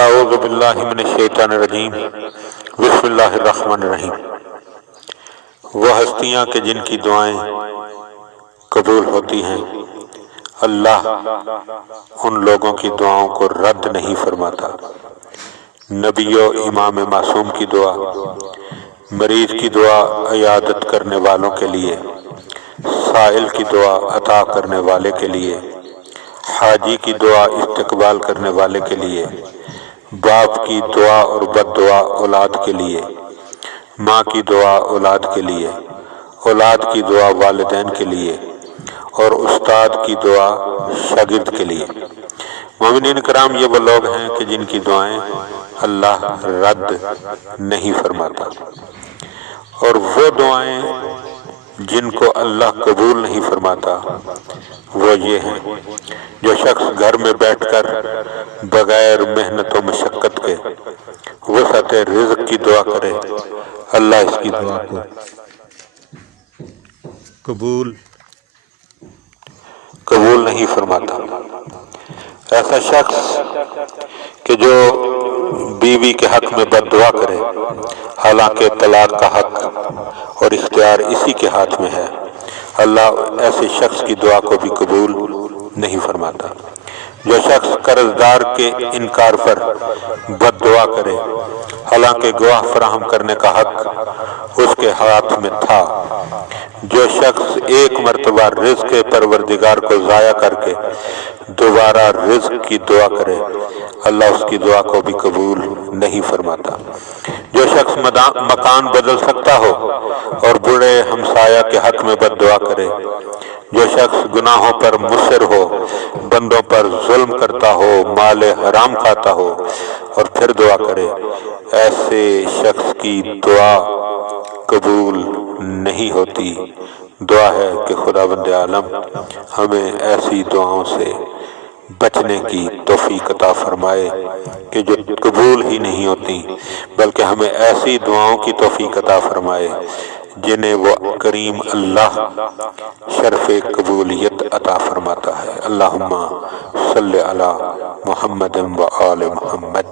اعوذ باللہ من الشیطان الرجیم، بسم اللہ الرحمن الرحیم۔ وہ ہستیاں کہ جن کی دعائیں قبول ہوتی ہیں، اللہ ان لوگوں کی دعاؤں کو رد نہیں فرماتا۔ نبی و امام معصوم کی دعا، مریض کی دعا عیادت کرنے والوں کے لیے، سائل کی دعا عطا کرنے والے کے لیے، حاجی کی دعا استقبال کرنے والے کے لیے، باپ کی دعا اور بد دعا اولاد کے لیے، ماں کی دعا اولاد کے لیے، اولاد کی دعا والدین کے لیے، اور استاد کی دعا شاگرد کے لیے۔ مومنین کرام، یہ وہ لوگ ہیں کہ جن کی دعائیں اللہ رد نہیں فرماتا، اور وہ دعائیں جن کو اللہ قبول نہیں فرماتا وہ یہ ہیں: جو شخص گھر میں بیٹھ کر بغیر محنت و مشقت کے وسعت رزق کی دعا کرے، اللہ اس کی دعا کو قبول نہیں فرماتا۔ ایسا شخص کہ جو بیوی کے حق میں بد دعا کرے، حالانکہ طلاق کا حق اور اختیار اسی کے ہاتھ میں ہے، اللہ ایسے شخص کی دعا کو بھی قبول نہیں فرماتا۔ جو شخص قرض دار کے انکار پر بد دعا کرے، حالانکہ گواہ فراہم کرنے کا حق اس کے ہاتھ میں تھا۔ جو شخص ایک مرتبہ رزق پروردگار کو ضائع کر کے دوبارہ رزق کی دعا کرے، اللہ اس کی دعا کو بھی قبول نہیں فرماتا۔ جو شخص مکان بدل سکتا ہو اور برے ہمسایہ کے حق میں بد دعا کرے، جو شخص گناہوں پر مصر ہو، بندوں پر ظلم کرتا ہو، مال حرام کھاتا ہو اور پھر دعا کرے، ایسے شخص کی دعا قبول نہیں ہوتی۔ دعا ہے کہ خداوند عالم ہمیں ایسی دعاؤں سے بچنے کی توفیق عطا فرمائے کہ جو قبول ہی نہیں ہوتی، بلکہ ہمیں ایسی دعاؤں کی توفیق عطا فرمائے جنہیں وہ کریم اللہ شرف قبولیت عطا فرماتا ہے۔ اللہم صلی علی محمد و آل محمد۔